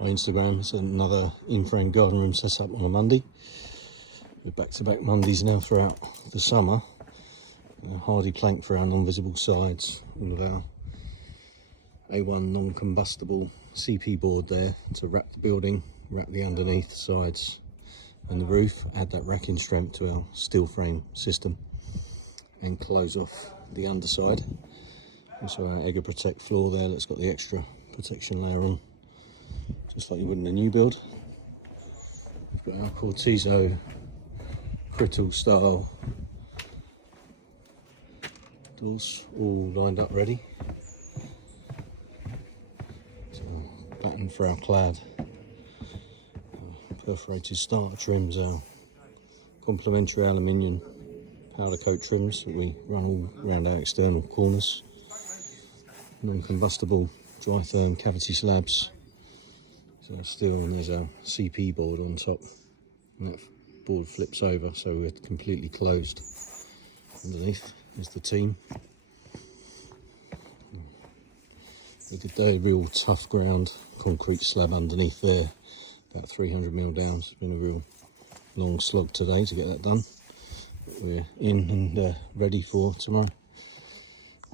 my Instagram. It's another in-frame garden room set up on a Monday. We're back-to-back Mondays now throughout the summer. Hardy plank for our non-visible sides, all of our A1 non-combustible CP board there to wrap the building, wrap the underneath, sides and the roof, add that racking strength to our steel frame system and close off the underside. Also our Ega Protect floor there that's got the extra protection layer on, just like you would in a new build. We've got our Cortizo Crital style doors all lined up ready. So batten for our clad, perforated starter trims, our complementary aluminium powder coat trims that we run all around our external corners, non-combustible dry therm cavity slabs, so steel, and there's our CP board on top, and that board flips over so we're completely closed underneath. Is the team. We did a real tough ground concrete slab underneath there, about 300mm down. It's been a real long slog today to get that done. But we're in and ready for tomorrow.